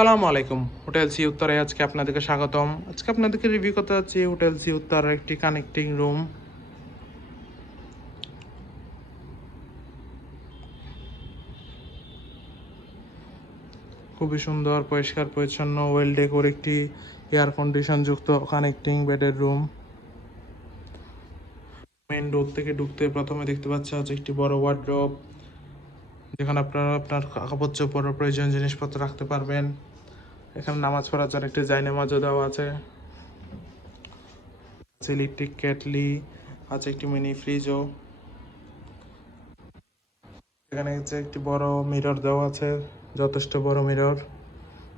আসসালামু আলাইকুম। Hotel sea উত্তরে আজকে আপনাদেরকে স্বাগতম। আজকে আপনাদেরকে রিভিউ করতে যাচ্ছি হোটেল সি উত্তরের একটি কানেক্টিং রুম। খুবই সুন্দর, পরিষ্কার পরিচ্ছন্ন, ওয়েল ডেকোর একটি এয়ার কন্ডিশন যুক্ত কানেক্টিং বেডের রুম। মেইন ডোর থেকে ঢুকতে প্রথমে দেখতে পাচ্ছি হচ্ছে একটি বড় ওয়ার্ডরোব, যেখানে আপনারা আপনার কাপড় চোপড় প্রয়োজনীয় জিনিসপত্র রাখতে পারবেন। এখানে নামাজ পড়ার জন্য একটি জায়নামাজও দেওয়া আছে। ইলেকট্রিক কেটলি আছে, একটি মিনি ফ্রিজও। এখানে হচ্ছে একটি বড় মিরর দেওয়া আছে, যথেষ্ট বড় মিরর।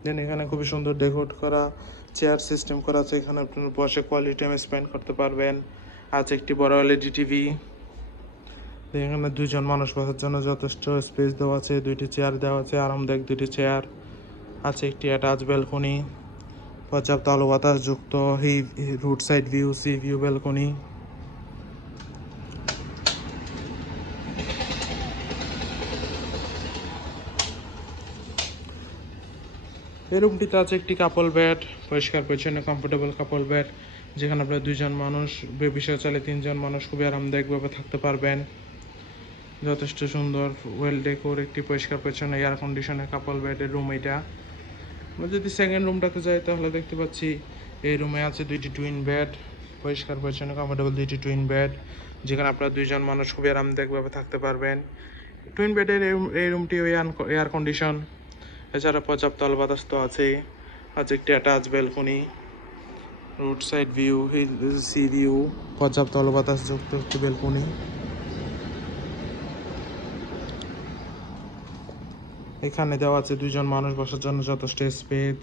দেন এখানে খুবই সুন্দর ডেকোরেট করা চেয়ার সিস্টেম করা আছে, এখানে আপনারা বসে কোয়ালিটি টাইম স্পেন্ড করতে পারবেন। আছে একটি বড় এলইডি টিভি। এখানে দুইজন মানুষ বসার জন্য যথেষ্ট স্পেস দেওয়া আছে, দুইটি চেয়ার দেওয়া আছে, আরামদায়ক দুইটি চেয়ার। আছে একটি অ্যাটাচ ব্যালকনি, পর্যাপ্ত আলো বাতাস যুক্ত road side view, sea view balcony. এই রুমটিতে আছে একটি কাপল বেড, পরিষ্কার পরিচ্ছন্ন কমফোর্টেবল কাপল বেড, যেখানে আপনারা দুইজন মানুষ, বিশেষ চাইলে তিনজন মানুষ খুবই আরামদায়কভাবে থাকতে পারবেন। যথেষ্ট সুন্দর ওয়েল ডেকোর একটি পরিষ্কার পরিচ্ছন্ন এয়ার কন্ডিশনের কাপল বেডের রুম এটা। আমরা যদি সেকেন্ড রুমটাতে যাই তাহলে দেখতে পাচ্ছি এই রুমে আছে দুইটি টুইন বেড, পরিষ্কার পরিচ্ছন্ন কমফোর্টেবল দুইটি টুইন বেড, যেখানে আপনারা দুইজন মানুষ খুবই আরামদায়কভাবে থাকতে পারবেন। টুইন বেডের এই রুমটি এয়ার কন্ডিশন, এছাড়া পর্যাপ্ত আলো বাতাস তো আছেই। আছে একটি attach balcony, road side view, sea view, পর্যাপ্ত আলো বাতাস যুক্ত একটি ব্যালকনি। এখানে দেওয়া আছে দুইজন মানুষ বসার জন্য যথেষ্ট স্পেস,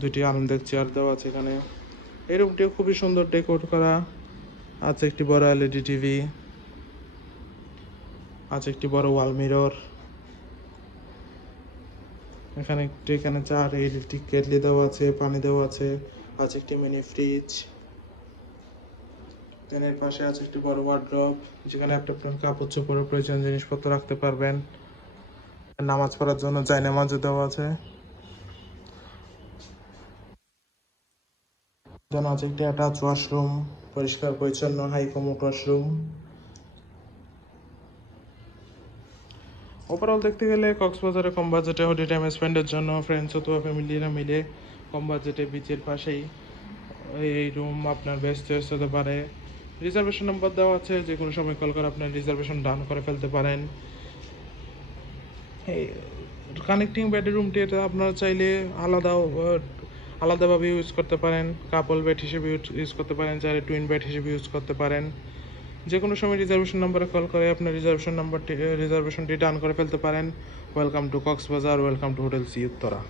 দুইটি আরামদায়ক চেয়ার দেওয়া আছে এখানে। এই রুমটিও খুবই সুন্দর ডেকোর করা। আছে একটি বড় এলইডি টিভি, আছে একটি বড় ওয়াল মিরর। এখানে চার ইলেকট্রিক কেটলি দেওয়া আছে, পানি দেওয়া আছে। আছে একটি মিনি ফ্রিজ। এর পাশে আছে একটি বড় ওয়ার্ড্রপ, যেখানে আপনি আপনার কাপড় চোপড়ের প্রয়োজনীয় জিনিসপত্র রাখতে পারবেন। নামাজ পড়ার জন্য জায়নামাজও দেওয়া আছে। আছে একটি অ্যাটাচ ওয়াশরুম, পরিষ্কার পরিচ্ছন্ন হাই কমোড ওয়াশরুম। ওভারঅল দেখতে গেলে কক্সবাজারে কম বাজেটে হোটেল টাইম স্পেন্ডের জন্য ফ্রেন্ডস অথবা ফ্যামিলিরা মিলে কম বাজেটে বিচের পাশেই এই রুম আপনার বেস্ট চয়েস হতে পারে। রিজার্ভেশন নাম্বার দেওয়া আছে, যে কোনো সময় কল করে আপনার রিজার্ভেশন ডান করে ফেলতে পারেন। এই কানেক্টিং বেডরুমটি এটা আপনারা চাইলে আলাদাভাবে ইউজ করতে পারেন, কাপল বেড হিসেবে ইউজ করতে পারেন, চাইলে টুইন বেড হিসেবে ইউজ করতে পারেন। যে কোনো সময় রিজার্ভেশন নাম্বারে কল করে আপনার রিজার্ভেশনটি ডান করে ফেলতে পারেন। Welcome to Cox's Bazar, welcome to hotel sea Uttara.